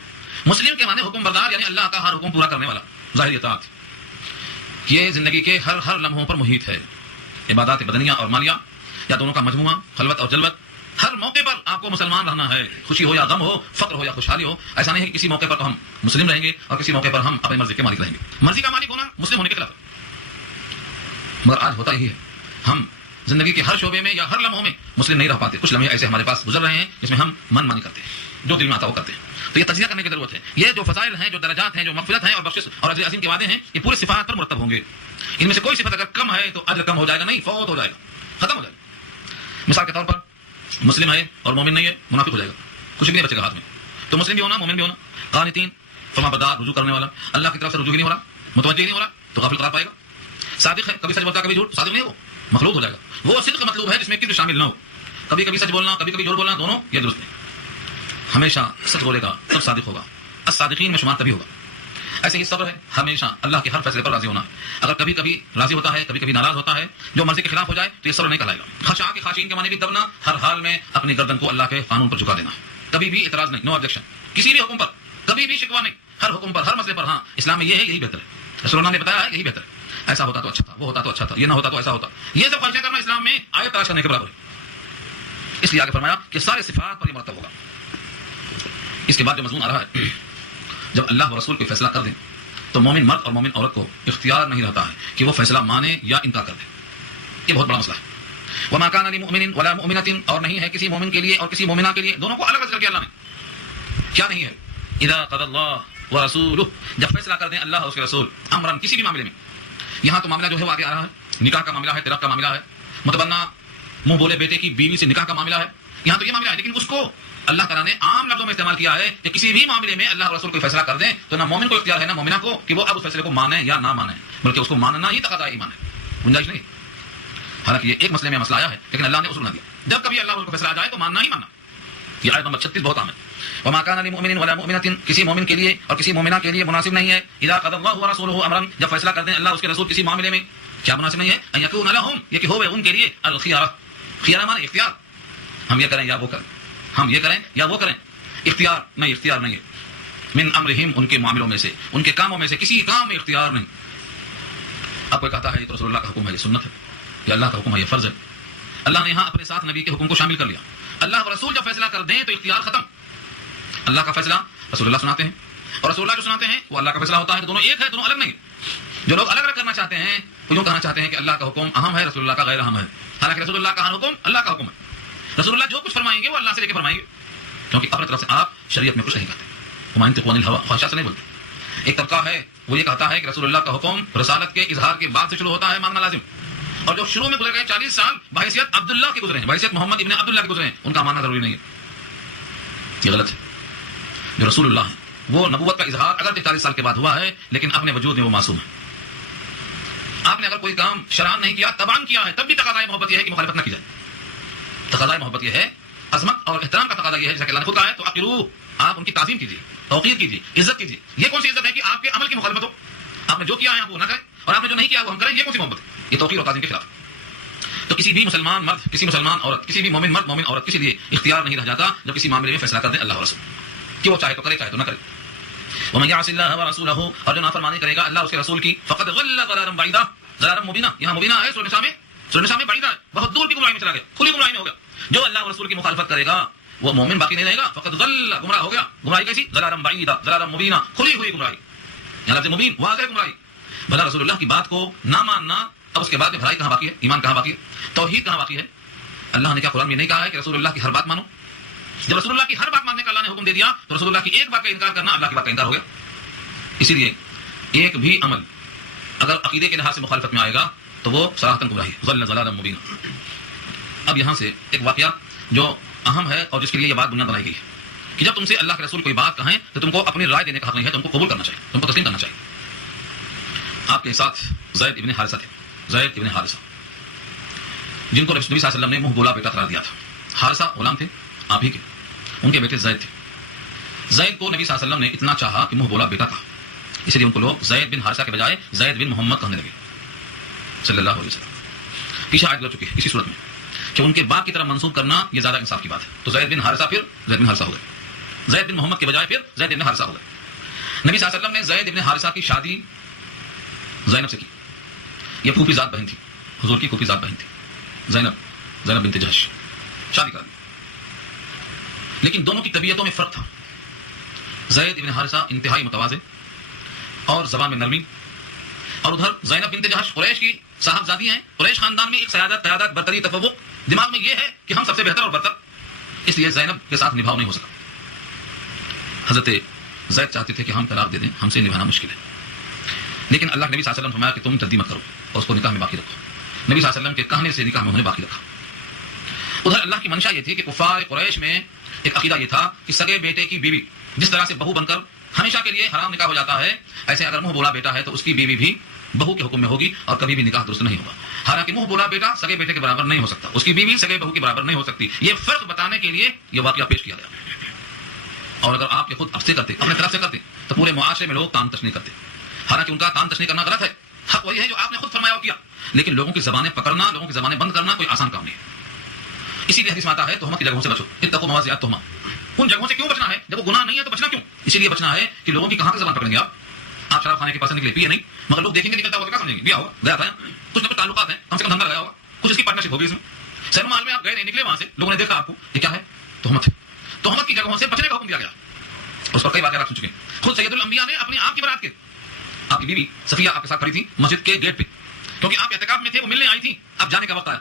مسلم کے معنی حکم بردار یعنی اللہ کا ہر حکم پورا کرنے والا. ظاہری اطاعت یہ زندگی کے ہر لمحوں پر محیط ہے. عبادات بدنیہ اور مالیہ یا دونوں کا مجموعہ, خلوت اور جلوت. ہر موقع پر آپ کو مسلمان رہنا ہے, خوشی ہو یا غم ہو, فقر ہو یا خوشحالی ہو. ایسا نہیں ہے کہ کسی موقع پر تو ہم مسلم رہیں گے اور کسی موقع پر ہم اپنی مرضی کے مالک رہیں گے. مرضی کا مالک ہونا مسلم ہونے کے خلاف ہے, مگر آج ہوتا ہی ہے. ہم زندگی کے ہر شعبے میں یا ہر لمحوں میں مسلم نہیں رہ پاتے. کچھ لمحے ایسے ہمارے پاس گزر رہے ہیں جس میں ہم من مانی کرتے ہیں, جو دل میں آتا وہ کرتے ہیں. تو یہ تجزیہ کرنے کی ضرورت ہے. یہ جو فضائل ہیں, جو درجات ہیں, جو مغفرت ہیں اور بخشش اور اجر عظیم کے وعدے ہیں, یہ پورے صفات پر مرتب ہوں گے. ان میں سے کوئی صفت اگر کم ہے تو اجر کم ہو جائے گا, نہیں فوت ہو جائے گا, ختم ہو جائے گا. مثال کے طور پر مسلم ہے اور مومن نہیں ہے, منافق ہو جائے گا, کچھ بھی نہیں بچے گا ہاتھ میں. تو مسلم بھی ہونا, مومن بھی ہونا. قانتین, فرمانبردار, رجوع کرنے والا, اللہ کی طرف سے رجوع ہی نہیں ہو رہا, متوجہ نہیں ہو رہا, تو غافل قرار پائے گا. صادق ہے, کبھی سچ بولتا کبھی جھوٹ, صادق نہیں ہے, وہ مخلوط ہو جائے گا. وہ صدق مطلوب ہے جس میں کبھی شامل نہ ہو. کبھی کبھی سچ بولنا, کبھی کبھی جھوٹ بولنا, دونوں یہ درست ہے. ہمیشہ سچ بولے گا تب صادق ہوگا, الصادقین میں شمار تبھی ہوگا. ایسے ہی صبر ہے, ہمیشہ اللہ کے ہر فیصلے پر راضی ہونا. اگر کبھی کبھی راضی ہوتا ہے, کبھی کبھی ناراض ہوتا ہے, جو مرضی کے خلاف ہو جائے تو یہ صبر نہیں کہلائے گا. خشاع کے خاشعین کے معنی بھی دبنا, ہر حال میں اپنی گردن کو اللہ کے قانون پر جھکا دینا, کبھی بھی اعتراض نہیں, نو آبجیکشن, کسی بھی حکم پر کبھی بھی شکوہ نہیں, ہر حکم پر, ہر مسئلے پر. ہاں اسلام میں یہ ہے, یہی بہتر ہے. رسول اللہ نے بتایا ہے یہی بہتر ہے. ایسا ہوتا تو اچھا تھا, وہ ہوتا تو اچھا تھا, یہ نہ ہوتا تو ایسا ہوتا. یہ سب خواہشیں کرنا اسلام میں آیت تلاش کرنے کے برابر ہے. اس لیے آگے فرمایا کہ سارے صفات پر یہ مرتب ہوگا. اس کے بعد جو مضمون آ رہا ہے, جب اللہ و رسول کوئی فیصلہ کر دیں تو مومن مرد اور مومن عورت کو اختیار نہیں رہتا ہے کہ وہ فیصلہ مانے یا انکار کر دے. یہ بہت بڑا مسئلہ ہے. وما كان لمؤمن ولا مؤمنة, اور نہیں ہے کسی مومن کے لیے اور کسی مومنہ کے لیے, دونوں کو الگ الگ کر دیا اللہ نے. کیا نہیں ہے؟ اذا قضى الله ورسوله, جب فیصلہ کر دیں اللہ اور اس کے رسول, امرا, کسی بھی معاملے میں. یہاں تو معاملہ جو ہے وہ آگے آ رہا ہے, نکاح کا معاملہ ہے, طلاق کا معاملہ ہے, متبنہ منہ بولے بیٹے کی بیوی سے نکاح کا معاملہ ہے. یہاں تو یہ معاملہ ہے, لیکن اس کو اللہ تعالیٰ نے عام لفظوں میں استعمال کیا ہے کہ کسی بھی معاملے میں اللہ اور رسول کو فیصلہ کر دیں تو نہ مومن کو اختیار ہے نہ مومنہ کو کہ وہ اب اس فیصلے کو مانے یا نہ مانے, بلکہ اس کو ماننا ہی تقاضا ایمان ہے, گنجائش نہیں. حالانکہ یہ ایک مسئلے میں مسئلہ آیا ہے لیکن اللہ نے اصول نہ دیا, جب کبھی اللہ اور رسول کو فیصلہ آ جائے تو ماننا ہی ماننا. یہ آیت نمبر 36 بہت عام ہے. وما كان لمؤمن ولا مؤمنة, کسی مومن کے لیے اور کسی مومنہ کے لیے مناسب نہیں ہے, اذا قضى الله ورسوله امرا, جب فیصلہ کر دیں اللہ اور اس کے رسول کسی معاملے میں, کیا مناسب نہیں ہے, ان يكون لهم, یہ کہ ہوے ان کے لیے الخيار, خيار معنی اختیار, ہم یہ کریں یا وہ کریں, ہم یہ کریں یا وہ کریں. اختیار نہیں ہے. من امرہم, ان کے معاملوں میں سے, ان کے کاموں میں سے کسی کام میں اختیار نہیں. اب کوئی کہتا ہے یہ تو رسول اللہ کا حکم ہے, یہ سنت ہے, یہ اللہ کا حکم ہے, یہ فرض ہے. اللہ نے یہاں اپنے ساتھ نبی کے حکم کو شامل کر لیا. اللہ اور رسول جب فیصلہ کر دیں تو اختیار ختم. اللہ کا فیصلہ رسول اللہ سناتے ہیں اور رسول اللہ جو سناتے ہیں وہ اللہ کا فیصلہ ہوتا ہے. دونوں ایک ہے, دونوں الگ نہیں. جو لوگ الگ الگ کرنا چاہتے ہیں وہ یوں کہنا چاہتے ہیں کہ اللہ کا حکم اہم ہے, رسول اللہ کا غیر اہم ہے. حالانکہ رسول اللہ کا حکم اللہ کا حکم ہے. رسول اللہ جو کچھ فرمائیں گے وہ اللہ سے لے کے فرمائیں گے, کیونکہ اپنے طرف سے آپ شریعت میں کچھ نہیں کرتے, ہمائن تقوان الہوا, خواہشات سے نہیں بولتے. ایک طبقہ ہے وہ یہ کہتا ہے کہ رسول اللہ کا حکم رسالت کے اظہار کے بعد سے شروع ہوتا ہے, ماننا لازم. اور جو شروع میں گزر گئے 40 سال بحیثیت عبداللہ کے گزرے ہیں, بحیثیت محمد ابن عبداللہ کے گزرے ہیں, ان کا ماننا ضروری نہیں ہے. یہ غلط ہے. جو رسول اللہ ہیں وہ نبوت کا اظہار اگر 43 سال کے بعد ہوا ہے لیکن اپنے وجود میں وہ معصوم ہے. آپ نے اگر کوئی کام شرعاً نہیں کیا تباً کیا ہے تب بھی تقاضۂ محبت یہ ہے کہ مخالفت نہ کی جائے. تقاضۂ محبت یہ ہے, عظمت اور احترام کا تقاضا یہ ہے جیسا کہ اللہ نے خود کہا ہے تو آپ ان کی تعظیم کیجیے, توقیر کیجیے, عزت کیجیے. یہ کون سی عزت ہے کہ آپ کے عمل کی مخالفت ہو, آپ نے جو کیا ہے آپ وہ نہ کریں اور آپ نے جو نہیں کیا وہ ہم کریں, یہ کون سی محبت ہے؟ یہ توقیر اور تعظیم کے خلاف. تو کسی بھی مسلمان مرد, کسی مسلمان عورت, کسی بھی مومن مرد مومن عورت کسی لیے اختیار نہیں رہ جاتا جب کسی معاملے میں فیصلہ کر دیں اللہ اور رسول کہ وہ چاہے تو کرے چاہے تو نہ کرے. ومن يعص الله ورسوله, اور جو نافرمانی کرے گا اللہ اس کے رسول کی, فقد ضل ضلالا بعیدا, ضلالا مبینا, یہاں مبینہ ہے سورہ نساء میں بعیدا ہے, بہت دور کی گمراہی میں چلا گیا, کھلی گمراہی میں ہو گیا. جو اللہ اور رسول کی مخالفت کرے گا وہ مومن باقی نہیں رہے گا, فقد ضل, گمراہ ہو گیا. گمراہی کیسی؟ ضلالا بعیدا, ضلالا مبینا, کھلی ہوئی گمراہی. یہاں لفظ مبین واضح گمراہی. بھلا رسول اللہ کی بات کو نہ ماننا, اب اس کے بعد بھلائی کہاں باقی ہے, ایمان کہاں باقی ہے, توحید کہاں باقی ہے؟ اللہ نے کیا قرآن میں نہیں کہا ہے کہ رسول اللہ کی ہر بات مانو؟ جب رسول اللہ کی ہر بات ماننے کا اللہ نے حکم دے دیا تو رسول اللہ کی ایک بات کا انکار کرنا اللہ کی بات کا انکار ہو گیا. اسی لیے ایک بھی عمل اگر عقیدے کے لحاظ سے مخالفت میں آئے گا تو وہ صراحتاً گمراہی, ضل ضلالا مبینا. اب یہاں سے ایک واقعہ جو اہم ہے اور جس کے لیے یہ بات بنیاد بنائی گئی ہے کہ جب تم سے اللہ کے رسول کوئی بات کہیں تو تم کو اپنی رائے دینے کا حق نہیں ہے, تم کو قبول کرنا چاہیے, تم کو تسلیم کرنا چاہیے. آپ کے ساتھ زید ابن حارثہ تھے, زید ابن حارثہ جن کو نبی صلی اللہ علیہ وسلم نے منہ بولا بیٹا قرار دیا تھا. حارثہ غلام تھے آپ ہی کے, ان کے بیٹے زید تھے. زید کو نبی صلی اللہ علیہ وسلم نے اتنا چاہا کہ منہ بولا بیٹا کہا, اس لیے ان کو لوگ زید بن حارثہ کے بجائے زید بن محمد کہنے لگے صلی اللہ علیہ وسلم. پیچھے آیت گزر چکی ہے اسی صورت میں کہ ان کے باپ کی طرف منسوب کرنا یہ زیادہ انصاف کی بات ہے. تو زید بن حارثہ پھر زید بن حارثہ ہو گئے, زید بن محمد کے بجائے پھر زید بن حارثہ ہو گئے. نبی صلی اللہ علیہ وسلم نے زید بن حارثہ کی شادی زینب سے کی. یہ پھوپھی ذات بہن تھی, حضور کی پھوپھی ذات بہن تھی زینب بنت جہش, شادی کر دی. لیکن دونوں کی طبیعتوں میں فرق تھا. زید بن حارثہ انتہائی متواضع اور زبان میں نرمی, اور ادھر زینب بنت جہش قریش کی صاحبزادی ہیں. قریش خاندان میں ایک سیادت, قیادت, برتری, تفوق دماغ میں یہ ہے کہ ہم سب سے بہتر اور برتر, اس لیے زینب کے ساتھ نبھاؤ نہیں ہو سکا. حضرت زید چاہتے تھے کہ ہم طلاق دے دیں, ہم سے نبھانا مشکل ہے, لیکن اللہ کے نبی صلی اللہ علیہ وسلم فرمایا کہ تم جلدی مت کرو اور اس کو نکاح میں باقی رکھو. نبی صلی اللہ علیہ وسلم کے کہنے سے نکاح میں انہوں نے باقی رکھا. ادھر اللہ کی منشا یہ تھی کہ کفار قریش میں ایک عقیدہ یہ تھا کہ سگے بیٹے کی بیوی جس طرح سے بہو بن کر ہمیشہ کے لیے حرام نکاح ہو جاتا ہے, ایسے اگر منہ بولا بیٹا ہے تو اس کی بیوی بھی بہو کے حکم میں ہوگی اور کبھی بھی نکاح درست نہیں ہوگا. حالانکہ منہ بولا بیٹا سگے بیٹے کے برابر نہیں ہو سکتا, اس کی بیوی سگے بہو کے برابر نہیں ہو سکتی. یہ فرق بتانے کے لیے یہ واقعہ پیش کیا گیا. اور اگر آپ یہ خود سے کرتے, اپنے طرف سے کرتے, تو پورے معاشرے میں لوگ کان تشنی کرتے. حالانکہ ان کا کان تشنی کرنا غلط ہے, حق وہی ہے جو آپ نے خود فرمایا اور کیا, لیکن لوگوں کی زبانیں پکڑنا, لوگوں کی زبانیں بند کرنا کوئی آسان کام نہیں ہے. اسی لیے حدیث میں آتا ہے تہمت کی جگہوں سے بچو, اتقوا مواضع التہمہ. ان جگہوں سے کیوں بچنا ہے جب وہ گناہ نہیں ہے تو بچنا کیوں؟ اسی لیے بچنا ہے کہ لوگوں کی کہاں سے زبان پکڑیں گے آپ شراب خانے کے پاس نکلے, پیے نہیں, مگر لوگ دیکھیں گے نکلتا ہوا تو کیا سمجھیں گے, گیا ہوگا, گیا تھا, کچھ نہ کچھ تعلقات ہیں, کم سے کم دھندا لگایا ہوگا, کچھ اس کی پارٹنرشپ ہوگی. اس میں سینما مال میں آپ گئے نہیں, نکلے وہاں سے, لوگوں نے دیکھا آپ کو, یہ کیا ہے؟ تہمت ہے. تہمت کی جگہوں سے بچنے کا حکم دیا گیا. اس پر کئی واقعات سن چکے ہیں. خود سید الانبیاء نے اپنی آپ کی برات کے, آپ کی بیوی صفیہ آپ کے ساتھ کھڑی تھی مسجد کے گیٹ پہ, کیونکہ آپ اعتکاف میں تھے, وہ ملنے آئی تھی. اب جانے کا وقت آیا,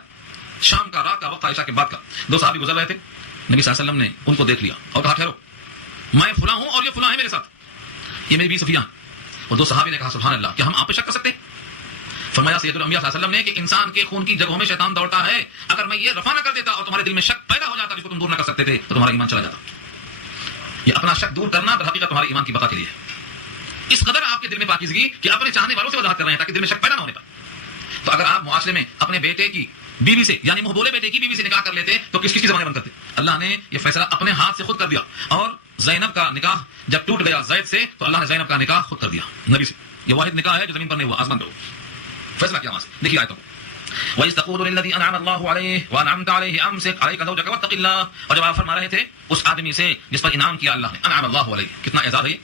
شام کا, رات کا وقت, عشاء کے بعد کا. دو صحابی گزر رہے تھے, نبی صلی اللہ علیہ وسلم نے ان کو دیکھ لیا اور کہا ٹھہرو, میں فلاں ہوں اور یہ فلاں ہے میرے ساتھ, یہ میری بیوی صفیہ. اور دو صحابی نے کہا سبحان اللہ, کیا ہم آپ پہ شک کر سکتے ہیں؟ فرمایا سید الانبیاء صلی اللہ علیہ وسلم نے کہ انسان کے خون کی جگہوں میں شیطان دوڑتا ہے, اگر میں یہ رفع نہ کر دیتا اور تمہارے دل میں شک پیدا ہو جاتا جس کو تم دور نہ کر سکتے تھے تو تمہارا ایمان چلا جاتا. یہ اپنا شک دور کرنا در حقیقت تمہارے ایمان کی بقا کے لیے ہے. اس قدر آپ کے دل میں پاکیزگی کہ اپنے چاہنے والوں سے وضاحت کر رہے ہیں تاکہ دل میں شک پیدا نہ ہونے پائے. تو اگر آپ معاشرے میں اپنے بیٹے کی بیوی سے, یعنی منہ بولے بیٹے کی بیوی سے نکاح کر لیتے تو کس کی زبانیں بند کرتے؟ اللہ نے یہ فیصلہ اپنے ہاتھ سے خود کر دیا. اور زینب کا نکاح جب ٹوٹ گیا زید سے تو اللہ نے زینب کا نکاح خود کر دیا نبی سے. یہ واحد نکاح ہے جو زمین پر نہیں ہوا, آسمان پہ ہوا. فیصلہ کیا وہاں سے, دیکھیے آیتوں کو. وَإِذْ تَقُولُ لِلَّذِي أَنْعَمَ اللَّهُ عَلَيْهِ وَأَنْعَمْتَ عَلَيْهِ أَمْسِكْ عَلَيْكَ زَوْجَكَ وَاتَّقِ اللَّهَ. اور جب آپ فرما رہے تھے اس آدمی سے جس پر انعام کیا اللہ نے, انعم اللہ علیہ, کتنا اعزاز ہے.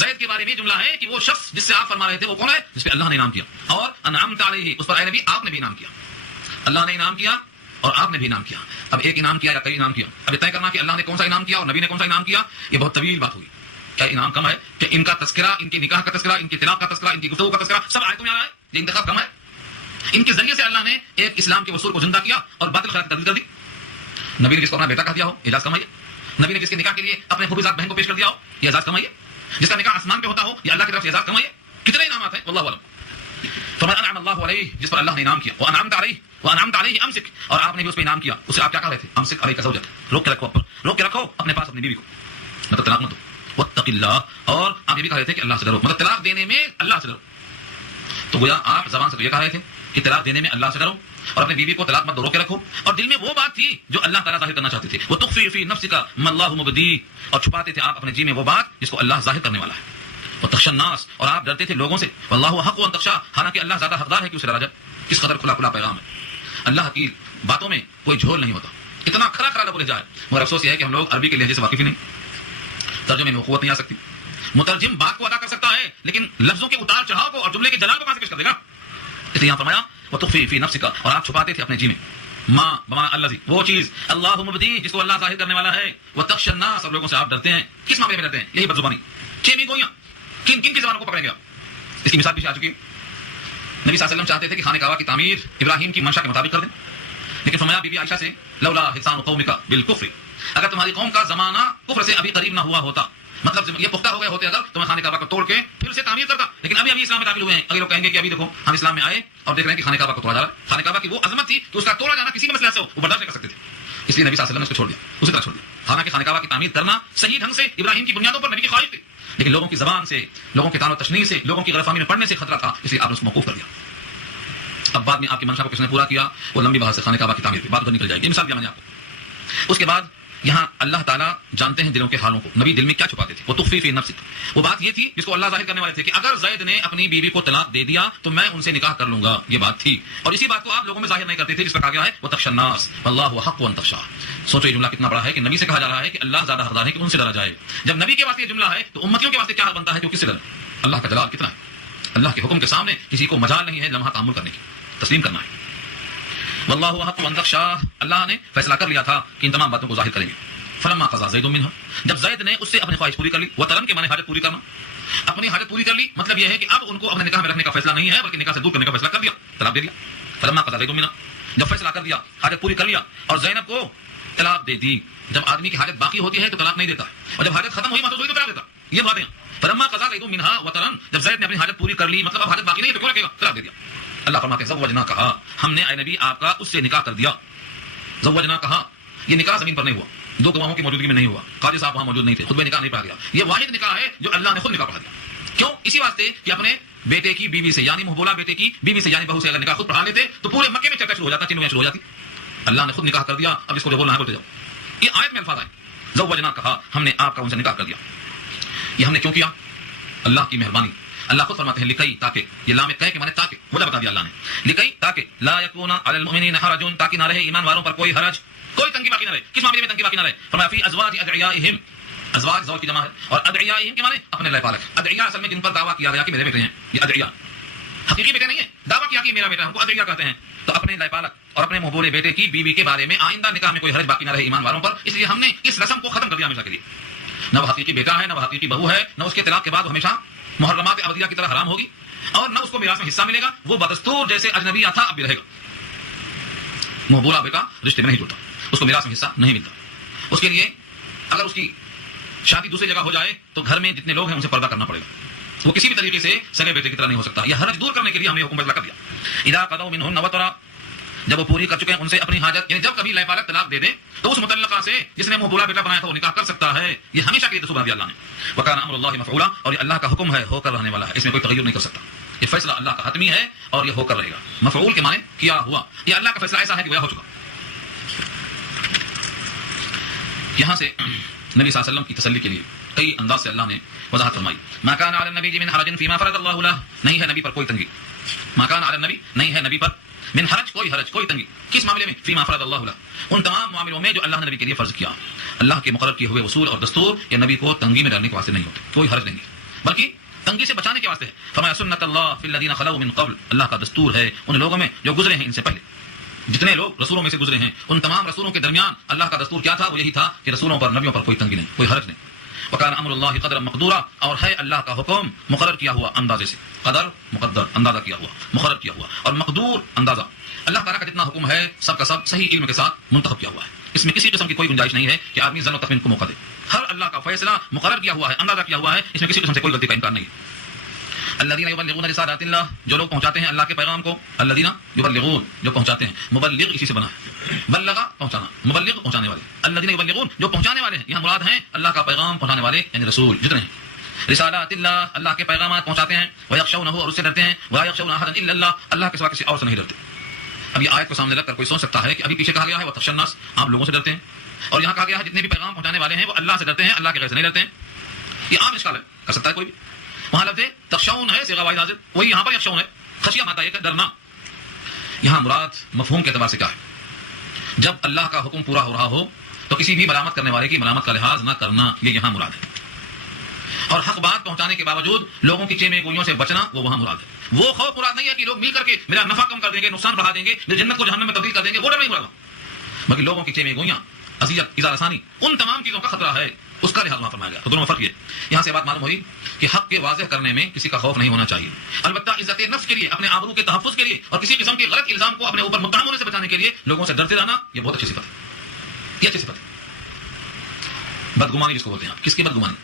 زید کے بارے میں جملہ ہے کہ وہ شخص جس سے آپ فرما رہے تھے وہ کون ہے؟ جس پہ اللہ نے انعام کیا. اور انعمت علیہ, اس پر اے نبی آپ نے بھی انعام کیا. اللہ نے انعام کیا اور آپ نے بھی انعام کیا. اب ایک انعام کیا یا کئی انعام کیا, اب طے کرنا کہ اللہ نے کون سا انعام کیا اور نبی نے کون سا انعام کیا, یہ بہت طویل بات ہوگی. کیا انعام کم ہے کہ ان کا تذکرہ, ان کے نکاح کا تذکرہ, ان کے طلاق کا تذکرہ, ان کی گفتگو کا تذکرہ سب آیتوں میں آ رہا ہے؟ یہ انتخاب کم ہے؟ ان کے ذریعے سے اللہ نے ایک اسلام کے اصول کو زندہ کیا اور باطل خیالات تبدیل کر دی. نبی نے جس کو اپنا بیٹا کہہ دیا ہو, اعزاز کم ہے. نبی نے جس کے نکاح کے لیے اپنے پھوپھی ذات بہن کو پیش کر دیا ہو, یہ اعزاز کم ہے. جس کا نکاح آسمان پہ ہوتا ہو یہ اللہ کی طرف سے اعزاز کم ہے. کتنے انعامات ہیں واللہ اعلم. فرمایا انعم اللہ علیہ, جس پر اللہ نے انعام کیا. وانعمت علیہ, وانعمت علیہ امسک, اور آپ نے بھی اس پہ انعام کیا. اسے آپ کیا کہہ رہے تھے؟ امسک علیہ زوجک, روک کے رکھو, روک کے رکھو اپنے پاس اپنی بیوی کو, مطلب طلاق مت دو. واتق اللہ، اور آپ یہ بھی کہہ رہے تھے کہ اللہ سے ڈرو، مطلب طلاق دینے میں اللہ سے ڈرو. تو گویا آپ زبان سے تو یہ کہہ رہے تھے کہ طلاق دینے میں اللہ سے ڈرو اور اپنی بیوی کو طلاق مت دو کے رکھو، اور دل میں وہ بات تھی جو اللہ تعالیٰ ظاہر کرنا چاہتے تھے. وہ تخفی فی نفسک ما اللہ مبدی، اور چھپاتے تھے آپ اپنے جی میں وہ بات جس کو اللہ ظاہر کرنے والا ہے. وتخشى الناس، اور آپ ڈرتے تھے لوگوں سے. واللہ حق ان تخشى، حالانکہ اللہ زیادہ حقدار ہے کہ اسے ڈرا جائے. کس قدر کھلا کھلا پیغام ہے. اللہ کی باتوں میں کوئی جھول نہیں ہوتا، اتنا کھرا کھرا بولے جائے. مگر افسوس یہ ہے کہ ہم لوگ عربی کے لہجے سے واقف ہی نہیں، ترجمے میں قوت نہیں آ سکتی. مترجم بات کو ادا کر سکتا ہے لیکن لفظوں کے اتار چڑھاؤ کو اور جملے کے جلال کو کہاں سے پیش کر دے گا. اس لیے یہاں فرمایا وتخفی فی نفسک، اور آپ چھپاتے تھے اپنے جی میں ما بما الذی، وہ چیز اللہ مبدی جس کو اللہ ظاہر کرنے والا ہے. وتخشى الناس، اور لوگوں سے آپ ڈرتے ہیں. کس معاملے میں ڈرتے ہیں؟ یہی بدزبانی، چھ گوئیاں. کن کن کی زبانوں کو پکڑیں گے آپ؟ اس کی مثال پیچھے آ چکی ہے. نبی صلی اللہ علیہ وسلم چاہتے تھے کہ خانہ کعبہ کی تعمیر ابراہیم کی منشا کے مطابق کر دیں، لیکن فرمایا بی بی عائشہ سے لولا حسان قومک بالکفر، اگر تمہاری قوم کا زمانہ کفر سے ابھی قریب نہ ہوا ہوتا، مطلب یہ پختہ ہو گئے ہوتے اگر تو میں خانہ کعبہ کو توڑ کے پھر سے تعمیر کرتا. لیکن ابھی اسلام میں داخل ہوئے ہیں. اگر لوگ کہیں گے کہ ابھی دیکھو ہم اسلام میں آئے اور دیکھ رہے ہیں کہ خانہ کعبہ کو توڑا جا رہا ہے. خانہ کعبہ کی وہ عظمت تھی کہ اس کا توڑا جانا کسی بھی مسئلہ سے ہو وہ برداشت نہیں کر سکتے تھے. اس لیے نبی صلی اللہ علیہ وسلم نے اس کو چھوڑ دیا، اسی طرح چھوڑ دیا. حالانکہ خانہ کعبہ کی تعمیر کرنا صحیح ڈھنگ سے ابراہیم کی بنیادوں پر نبی کی خواہش تھی، لیکن لوگوں کی زبان سے، لوگوں کے طعن و تشنیع سے، لوگوں کی غلط فہمی میں پڑنے سے خطرہ تھا، اس لیے آپ نے اس کو موقوف کر دیا. اب بعد میں آپ کی منشا کو کس نے پورا کیا؟ وہ لمبی بحث سے خانہ کعبہ کی تعمیر کی بات ادھر نکل جائے گی. مثال دیا میں نے آپ کو. اس کے بعد یہاں اللہ تعالیٰ جانتے ہیں دلوں کے حالوں کو. نبی دل میں کیا چھپاتے تھے؟ وہ تخفی فی نفسک، وہ بات یہ تھی جس کو اللہ ظاہر کرنے والے تھے کہ اگر زید نے اپنی بیوی کو طلاق دے دیا تو میں ان سے نکاح کر لوں گا، یہ بات تھی. اور اسی بات کو آپ لوگوں میں ظاہر نہیں کرتے تھے، جس پر کہا گیا ہے وتخشى الناس واللہ حق ان تخشى. سوچو یہ جملہ کتنا بڑا ہے کہ نبی سے کہا جا رہا ہے کہ اللہ زیادہ حقدار ہے کہ ان سے ڈرا جائے. جب نبی کے واسطے یہ جملہ ہے تو امتیوں کے واسطے کیا بنتا ہے کہ وہ کس سے ڈرے؟ اللہ کا جلال کتنا ہے. اللہ کے حکم کے سامنے کسی کو مجال نہیں ہے لمحہ تعامل کرنے کی، تسلیم کرنا ہے. واللہ حق ان تخشى، اللہ نے فیصلہ کر لیا تھا کہ ان تمام باتوں کو ظاہر کریں گے. فلما قضى زید منها، جب زید نے اس سے اپنی خواہش پوری کر لی. وطلب کے معنی حاجت پوری کرنا، اپنی حاجت پوری کر لی، مطلب یہ ہے کہ اب ان کو اپنے نکاح میں رکھنے کا فیصلہ نہیں ہے بلکہ نکاح سے دور کرنے کا فیصلہ کر دیا، طلاق دے دیا. فلما قضى زید منها، جب فیصلہ کر دیا، حاجت پوری کر لیا اور زینب کو طلاق دے دی. جب آدمی کی حاجت باقی ہوتی ہے تو طلاق نہیں دیتا، اور جب حاجت ختم ہوئی محسوس ہوئی تو طلاق دیتا. یہ باتیں فلما قضى زید منها وطرا، جب زید نے اپنی حاجت پوری کر لی، مطلب اب حاجت باقی نہیں ہے تو کیوں رکھے گا، طلاق دے دیا. اللہ فرماتے ہیں زوجنا، کہا ہم نے اے نبی آپ کا اس سے نکاح کر دیا. زوجنا کہا، یہ نکاح زمین پر نہیں ہوا، دو گواہوں کی موجودگی میں نہیں ہوا، قاضی صاحب وہاں موجود نہیں تھے، خطبہ نکاح نہیں پڑھا گیا. یہ واحد نکاح ہے جو اللہ نے خود نکاح پڑھا دیا. کیوں؟ اسی واسطے کہ اپنے بیٹے کی بیوی سے یعنی محبوبہ بیٹے کی بیوی سے یعنی بہو سے اگر نکاح خود پڑھا لیتے تو پورے مکے میں چرچا شروع ہو جاتا، چنویاں شروع ہو جاتی. اللہ نے خود نکاح کر دیا. اب اس کو جو بولنا ہے بولتے جاؤ. یہ آیت میں الفاظ آئے زوجنا، کہا ہم نے آپ کا ان سے نکاح کر دیا. یہ ہم نے کیوں کیا؟ اللہ کی مہربانی. اللہ خود فرماتے ہیں لکئی، تاکہ، یہ لام کہے کہ میں نے تاکہ، وجہ بتا دیا اللہ نے. لکئی تاکہ لا یکون علی المؤمنین حرج، تاکہ نہ رہے ایمان والوں پر کوئی حرج، کوئی تنگی باقی نہ رہے. کس معاملے میں تنگی باقی نہ رہے؟ فرمایا فی ازواج ادعیائہم، ازواج زوج کی جمع ہے، اور ادعیائہم کے معنی اپنے لائے پالک. ادعیاء اصل میں جن پر دعویٰ کیا گیا کہ میرے بیٹے ہیں، یہ ادعیاء حقیقی بیٹے نہیں ہیں، دعویٰ کیا کہ میرا بیٹا ہے، ہم کو ادعیاء کہتے ہیں. تو اپنے لائے پالک اور اپنے محبوب بیٹے کی بیوی کے بارے میں آئندہ نکاح میں کوئی حرج باقی نہ رہے ایمان والوں پر. اس لیے ہم نے اس رسم کو ختم کر دیا ہمیشہ کے لیے. نہ وہ حقیقی بیٹا ہے، نہ وہ حقیقی بہو ہے، نہ اس کے طلاق کے بعد وہ ہمیشہ محرمات ابدیہ کی طرح حرام ہوگی، اور نہ اس کو میراث میں حصہ ملے گا. وہ بدستور جیسے اجنبیہ تھا اب بھی رہے گا. محبوبہ بیٹا رشتے میں نہیں جڑتا، اس کو میراث میں حصہ نہیں ملتا. اس کے لیے اگر اس کی شادی دوسری جگہ ہو جائے تو گھر میں جتنے لوگ ہیں ان سے پردہ کرنا پڑے گا. وہ کسی بھی طریقے سے سگے بیٹے کی طرح نہیں ہو سکتا. یہ حرج دور کرنے کے لیے ہم نے حکم فیصلہ کر دیا. اذا قضوا منهن وطرا، جب وہ پوری کر چکے ہیں ان سے اپنی حاجت، یعنی جب کبھی لائے پالک طلاق دے دے تو اس متعلقہ سے جس نے محبوبہ بیٹا بنایا تھا وہ نکاح کر سکتا ہے. یہ ہمیشہ کے لیے تصور دیا اللہ نے. وکان امر اللہ مفعولا، اور یہ اللہ کا حکم ہے، ہو کر رہنے والا ہے، اس میں کوئی تغیر نہیں کر سکتا. یہ فیصلہ اللہ کا حتمی ہے اور یہ ہو کر رہے گا. مفعول کے معنی کیا ہوا، یہ اللہ کا فیصلہ ایسا ہے کہ وہ ہو چکا. یہاں سے نبی صلی اللہ علیہ وسلم کی تسلی کے لیے کئی انداز سے اللہ نے وضاحت فرمائی. ما کان علی النبی من حرج فیما فرض اللہ له، نہیں ہے نبی پر کوئی تنگی. ما کان علی النبی، نہیں ہے نبی پر، من حرج، کوئی تنگی. کس معاملے میں؟ فیما فرض اللہ له، ان تمام معاملوں میں جو اللہ نے نبی کے لیے فرض کیا. اللہ کے مقرر کیے ہوئے اصول اور دستور یہ نبی کو تنگی میں ڈالنے کے واسطے نہیں ہوتے، کوئی حرج نہیں، بلکہ تنگی سے بچانے کے واسطے ہے. فرمایا سنت اللہ فی الذین خلوا من قبل، اللہ کا دستور ہے ان لوگوں میں جو گزرے ہیں ان سے پہلے. جتنے لوگ رسولوں میں سے گزرے ہیں ان تمام رسولوں کے درمیان اللہ کا دستور کیا تھا؟ وہ یہی تھا کہ رسولوں پر، نبیوں پر کوئی تنگی نہیں، کوئی حرج نہیں. وکان امر اللہ قدر مقدورا، اور ہے اللہ کا حکم مقرر کیا ہوا اندازے سے. قدر مقدر، اندازہ کیا ہوا، مقرر کیا ہوا، اور مقدور اندازہ. اللہ تعالیٰ کا جتنا حکم ہے سب کا سب صحیح علم کے ساتھ منتخب کیا ہوا ہے. اس میں کسی قسم کی کوئی گنجائش نہیں ہے کہ آدمی ظن و تخمین کو موقع دے. ہر اللہ کا فیصلہ مقرر کیا ہوا ہے، اندازہ کیا ہوا ہے، اس میں کسی قسم سے کوئی غلطی کا امکان نہیں ہے. الذین یبلغون رسالات اللہ، جو لوگ پہنچاتے ہیں اللہ کے پیغام کو، الذین یبلغون جو پہنچاتے ہیں، مبلغ اسی سے بنا ہے، بلغ پہنچانا، مبلغ پہنچانے والے، الذین یبلغون جو پہنچانے والے ہیں، یہاں مراد ہیں اللہ کا پیغام پہنچانے والے یعنی رسول جتنے ہیں، رسالات اللہ اللہ کے پیغامات پہنچاتے ہیں، ویخشونہ اور اس سے ڈرتے ہیں، ولا یخشون احدا الا اللہ اللہ کے سوا کسی اور سے نہیں ڈرتے۔ اب یہ آیت کو سامنے رکھ کر کوئی سوچ سکتا ہے کہ ابھی پیچھے کہا گیا ہے وتخشى الناس آپ لوگوں سے ڈرتے ہیں، اور یہاں کہا گیا ہے جتنے بھی پیغام پہنچانے والے ہیں وہ اللہ سے ڈرتے ہیں، اللہ کے غیر سے نہیں ڈرتے ہیں۔ یہ عام اشکال ہے، کر سکتا ہے کوئی بھی۔ وہاں لفظ تخشون ہے صیغہ واحد حاضر، وہی یہاں پر یخشون ہے، خشیہ ماتا ہے کہ ڈرنا۔ یہاں مراد مفہوم کے اعتبار سے کیا ہے؟ جب اللہ کا حکم پورا ہو رہا ہو تو کسی بھی ملامت کرنے والے کی ملامت کا لحاظ نہ کرنا، یہ یہاں مراد ہے۔ اور حق بات پہنچانے کے باوجود لوگوں کی چیمے گوئیوں سے بچنا، وہ وہاں مراد ہے۔ وہ خوف مراد نہیں ہے کہ لوگ مل کر کے میرا نفع کم کر دیں گے، نقصان بڑھا دیں گے، میری جنت کو جہنم میں تبدیل کر دیں گے، وہ ڈر نہیں مراد، بلکہ لوگوں کی چیمے گوئیاں، اذیت، ایذا رسانی، ان تمام چیزوں کا خطرہ ہے، اس کا لحاظ وہاں فرمایا گیا۔ تو دونوں میں فرق یہ، یہاں سے بات معلوم ہوئی کہ حق کے واضح کرنے میں کسی کا خوف نہیں ہونا چاہیے، البتہ عزت نفس کے لیے، اپنے آبرو کے تحفظ کے لیے اور کسی قسم کے غلط الزام کو اپنے اوپر متہم ہونے سے بچانے کے لیے لوگوں سے ڈرتے رہنا، یہ بہت اچھی صفت ہے، یہ اچھی صفت ہے۔ بدگمانی جس کو بولتے ہیں آپ، کس کی بدگمانی؟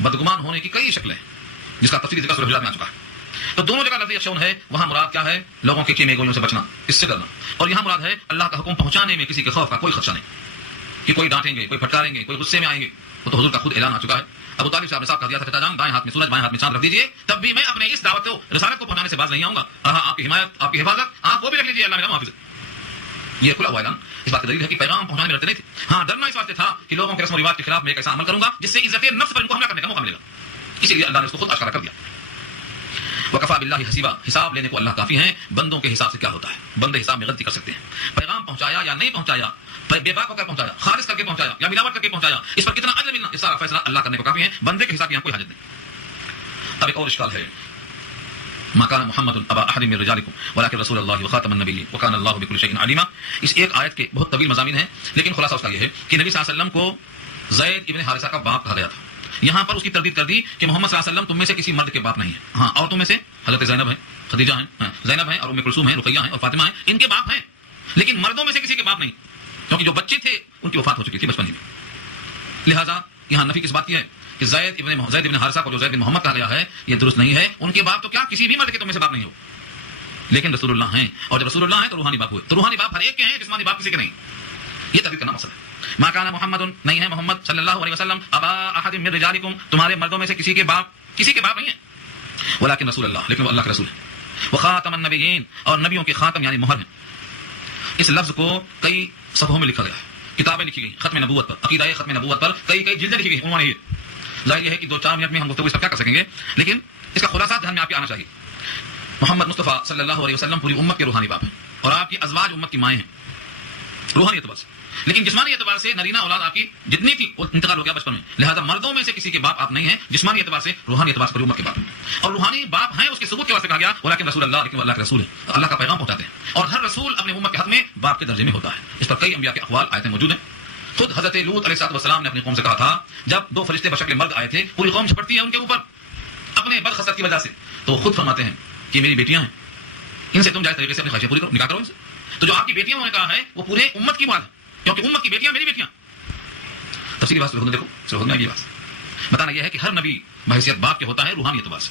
بدگمان ہونے کی کئی شکلیں ہیں جس کا تفصیلی ذکر سورہ حجرات میں آ چکا ہے۔ تو دونوں جگہ لفظ یخشون ہے، وہاں مراد کیا ہے؟ لوگوں کے چیمے گوئیوں سے بچنا، اس سے ڈرنا، اور یہاں مراد ہے اللہ کا حکم پہنچانے میں کسی کے خوف کا کوئی خدشہ نہیں کہ کوئی ڈانٹیں گے، کوئی پھٹکاریں گے، کوئی غصے میں آئیں گے، وہ تو حضور کا خود اعلان آ چکا ہے۔ ابو طالب صاحب نے صاحب کہا دیا تھا چچا جان دائیں ہاتھ میں سورج بائیں ہاتھ میں چاند رکھ دیجیے، تب بھی میں اپنے اس دعوت کو رسالت کو پہنچانے سے باز نہیں آؤں گا، آپ کی حمایت، آپ کی حفاظت آپ وہ بھی رکھ لیجیے، اللہ میرا محافظ ہے۔ یہ کھلا ہوا اعلان اس بات کی دلیل ہے کہ پیغام پہنچانے میں ڈرتے نہیں تھے، ہاں ڈرنا اس واسطے تھا کہ لوگوں کے رسم و رواج کے خلاف میں ایک ایسا عمل کروں گا جس سے عزت نفس پر ان کو حملہ کرنے کا موقع ملے گا، اسی لیے اللہ نے اس کو خود اشارہ کر دیا۔ وکفا باللہ حسیبا، حساب لینے کو اللہ کافی ہیں، بندوں کے حساب سے کیا ہوتا ہے؟ بندے حساب میں غلطی کر سکتے ہیں، پیغام پہنچایا یا نہیں پہنچایا، بے باک ہو کر پہنچایا، خالص کر کے پہنچایا یا ملاوٹ کر کے پہنچایا، اس پر کتنا اجر ملنا، یہ سارا فیصلہ اللہ کرنے کو کافی ہے، بندے کے حساب کی یہاں کوئی حاجت نہیں۔ اب ایک اور اشکال ہے، ما کان محمد ابا احد من رجالکم ولکن رسول اللہ وخاتم النبیین وکان اللہ بکل شیء علیما۔ اس ایک آیت کے بہت طویل مضامین ہیں، لیکن خلاصہ اس کا یہ ہے کہ نبی صلی اللہ علیہ وسلم کو زید ابن حارثہ کا باپ کہا گیا تھا۔ یہاں پر اس کی تردید کر دی کہ محمد صلی اللہ علیہ وسلم تم میں سے کسی مرد کے باپ نہیں ہیں، ہاں عورتوں میں سے حضرت زینب ہیں، خدیجہ ہیں، زینب ہیں اور ام کلثوم ہیں، رقیہ ہیں اور فاطمہ ہیں، ان کے باپ ہیں، لیکن مردوں میں سے کسی کے باپ نہیں، کیونکہ جو بچے تھے ان کی وفات ہو چکی تھی بچپن میں۔ لہٰذا یہاں نفی کس بات کی ہے کہ زید ابن حارثہ کو جو زید بن محمد کہا گیا ہے یہ درست نہیں ہے، ان کے باپ تو کیا کسی بھی مرد کے تم میں سے باپ نہیں ہو، لیکن رسول اللہ ہیں، اور جب رسول اللہ ہیں تو روحانی باپ ہوئے، تو روحانی باپ ہر ایک کے ہیں، جسمانی باپ کسی کے نہیں، یہ تردید کرنا مسئلہ ہے۔ ما کان محمد نہیں ہے محمد صلی اللہ علیہ وسلم ابا احد من رجالکم تمہارے مردوں میں سے کسی کے باپ نہیں ہے، ولکن رسول اللہ لیکن وہ اللہ کے رسول ہے، وخاتم النبیین اور نبیوں کے خاتم یعنی مہر ہیں۔ اس لفظ کو کئی صفحوں میں لکھا گیا ہے، کتابیں لکھی گئی ختم نبوت پر، عقیدہ ختم نبوت پر کئی جلدیں لکھی گئی، عنوان یہ ظاہر یہ ہے کہ 2-4 منٹ میں ہم گفتگو اس پر کیا کر سکیں گے، لیکن اس کا خلاصہ دھیان میں آپ کے آنا چاہیے۔ محمد مصطفیٰ صلی اللہ علیہ وسلم پوری امت کے روحانی باپ ہیں، اور آپ کی ازواج امت کی مائیں ہیں روحانی اعتبار سے، لیکن جسمانی اعتبار سے نرینہ اولاد آپ کی جتنی تھی وہ انتقال ہو گیا بچپن میں، لہذا مردوں میں سے کسی کے باپ آپ نہیں ہیں، جسمانی اعتبار سے روحانی اعتبار سے پوری امت کے باپ ہیں، اور روحانی باپ ہیں اس کے ثبوت کے واسطے کہا گیا ولکن رسول اللہ لیکن اللہ کے رسول ہے، اللہ کا پیغام پہنچاتے ہیں، اور ہر رسول اپنے امت کے حق میں باپ کے درجے میں ہوتا ہے۔ اس پر کئی انبیاء کے اقوال آیتیں موجود ہیں، خود حضرت لوط علیہ السلام نے اپنی قوم سے کہا تھا جب 2 فرشتے بشکل مرد آئے تھے، پوری قوم جھپٹتی ہے ان کے اوپر اپنے بد خصلت کی وجہ سے، تو خود فرماتے ہیں کہ میری بیٹیاں ہیں، ان سے تم جائز طریقے سے اپنی خواہشیں پوری کرو، نکاح کرو ان سے، تو جو آپ کی بیٹیاں انہوں نے کہا ہے وہ پورے امت کی مراد ہے، کیونکہ امت کی بیٹیاں میری بیٹیاں۔ تفصیلی بات دیکھو سورہ میں یہ بات بتانا یہ ہے کہ ہر نبی بحیثیت باپ کے ہوتا ہے روحانی اعتبار سے،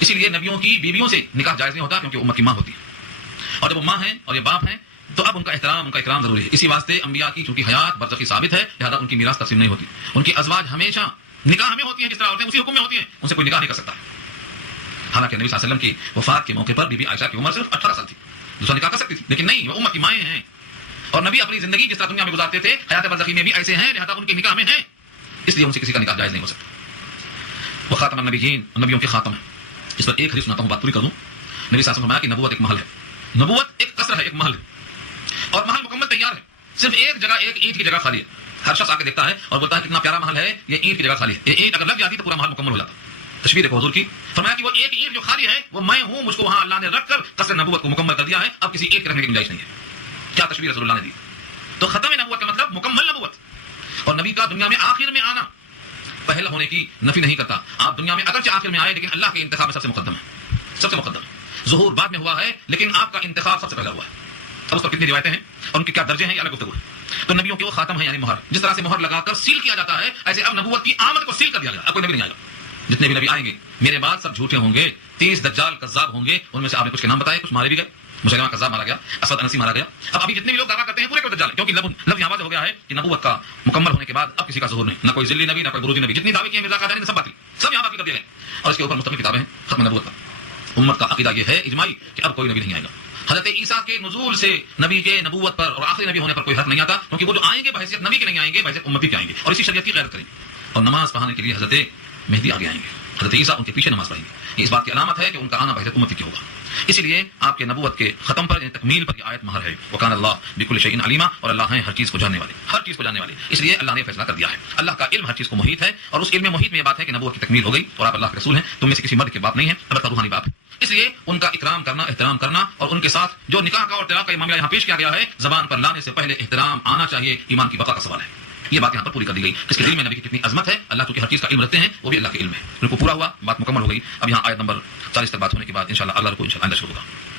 اسی لیے نبیوں کی بیویوں سے نکاح جائز نہیں ہوتا کیونکہ امت کی ماں ہوتی ہے، اور جب وہ ماں ہیں اور یہ باپ ہیں تو اب ان کا اکرام ضروری ہے۔ اسی واسطے انبیاء کی چونکہ حیات برزخی ثابت ہے، لہذا ان کی میراث تقسیم نہیں ہوتی، ان کی ازواج ہمیشہ نکاح میں ہوتی ہیں، جس طرح ہوتے ہیں اسی حکم میں ہوتی ہیں، ان سے کوئی نکاح نہیں کر سکتا۔ حالانکہ نبی صلی اللہ علیہ وسلم کی وفات کے موقع پر بی بی عائشہ کی عمر صرف 18 سال تھی، دوسرا نکاح کر سکتی تھی، لیکن نہیں، وہ امت کی مائیں ہیں، اور نبی اپنی زندگی جس طرح دنیا میں گزارتے تھے حیات برزخی میں بھی ایسے ہیں، لہذا ان کے نکاح میں ہیں، اس لیے ان سے کسی کا نکاح جائز نہیں ہو سکتا۔ وہ خاتم النبیین، نبیوں کے خاتم ہے۔ اس پر ایک حدیث سناتا ہوں، بات پوری کر دوں۔ نبی صلی اللہ علیہ وسلم نے فرمایا کہ نبوت ایک محل ہے، نبوت ایک قصر ہے، ایک محل ہے، اور محل مکمل تیار ہے، صرف ایک جگہ، ایک اینٹ کی جگہ خالی ہے۔ ہر شخص آ کے دیکھتا ہے اور بولتا ہے کتنا پیارا محل ہے، یہ اینٹ کی جگہ خالی ہے، یہ اینٹ اگر لگ جاتی تو پورا محل مکمل ہو جاتا۔ تشبیہ دیکھو حضور کی، فرمایا کہ وہ ایک اینٹ جو خالی ہے وہ میں ہوں، مجھ کو وہاں اللہ نے رکھ کر قصر نبوت کو مکمل کر دیا ہے، اب کسی ایک کے رکھنے کی گنجائش نہیں ہے۔ کیا تشبیہ رسول اللہ نے دی؟ تو ختم نبوت کا مطلب مکمل نبوت، اور نبی کا دنیا میں آخر میں آنا پہلا ہونے کی نفی نہیں کرتا، آپ دنیا میں اگرچہ آخر میں آئے لیکن اللہ کے انتخاب میں سب سے مقدم ہے، سب سے مقدم۔ ظہور بعد میں ہوا ہے لیکن آپ کا انتخاب سب سے پہلا ہوا ہے۔ اب اس پر کتنی روایتیں ہیں اور ان کے کیا درجے ہیں، یہ الگ گفتگو ہے۔ تو نبیوں کے وہ خاتم ہیں یعنی مہر، جس طرح سے مہر لگا کر سیل کیا جاتا ہے، ایسے اب نبوت کی آمد کو سیل کر دیا گیا، اب کوئی نبی نہیں آئے گا، جتنے بھی نبی آئیں گے میرے بعد سب جھوٹے ہوں گے، 30 دجال کذاب ہوں گے، ان میں سے آپ نے کچھ کے نام بتائے، کچھ مارے بھی گئے، مسلمہ کذاب مارا گیا، اسود انسی مارا گیا۔ اب ابھی جتنے بھی لوگ دعویٰ کرتے ہیں پورے دجال ہیں، کیونکہ لفظ یہاں واضح ہو گیا ہے کہ نبوت کا مکمل ہونے کے بعد اب کسی کا ظہور نہیں، نہ کوئی ذلی نبی، نہ کوئی بروجی نبی، جتنی دعوے کیے مرزا قادیانی نے سب باطل، سب یہاں باطل کر دیے گئے، اور اس کے اوپر مستقل کتابیں ہیں ختم نبوت کا۔ امت کا عقیدہ یہ ہے اجماعی کہ اب کوئی نبی نہیں آئے گا۔ حضرت عیسیٰ کے نزول سے نبی کے نبوت پر اور آخری نبی ہونے پر کوئی حق نہیں آتا، کیونکہ وہ جو آئیں گے بحیثیت نبی کے نہیں آئیں گے، بحیثیت امتی کے آئیں گے، اور اسی شریعت کی غیرت کریں گے، اور نماز پڑھانے کے لیے حضرت مہدی آگے آئیں گے، حضرت عیسیٰ ان کے پیچھے نماز پڑھیں گے۔ یہ اس بات کی علامت ہے کہ ان کا آنا بحیثیت امتی کی ہوگا۔ اسی لیے آپ کے نبوت کے ختم پر، یعنی تکمیل پر یہ آیت مہر ہے، وکان اللہ بکل شیء علیما، اور اللہ ہے ہر چیز کو جاننے والے، ہر چیز کو جاننے والے۔ اس لیے اللہ نے فیصلہ کر دیا ہے، اللہ کا علم ہر چیز کو محیط ہے، اور اس علم محیط میں یہ بات ہے کہ نبوت کی تکمیل ہو گئی اور آپ اللہ کے رسول ہیں، تم میں سے کسی مرد کے باپ نہیں ہیں، البتہ روحانی باپ ہے۔ اس لیے ان کا اکرام کرنا، احترام کرنا، اور ان کے ساتھ جو نکاح کا اور طلاق کا معاملہ یہاں پیش کیا گیا ہے، زبان پر لانے سے پہلے احترام آنا چاہیے، ایمان کی بقا کا سوال ہے۔ یہ بات یہاں پر پوری کر دی گئی۔ اس کے دل میں نبی کی کتنی عظمت ہے، اللہ چونکہ ہر چیز کا علم رکھتے ہیں، وہ بھی اللہ کے علم ہے، بالکل پورا ہوا، بات مکمل ہو گئی۔ اب یہاں آیت نمبر 40 تک بات ہونے کے بعد انشاءاللہ اگلا رکوع انشاءاللہ آئندہ شروع ہوگا۔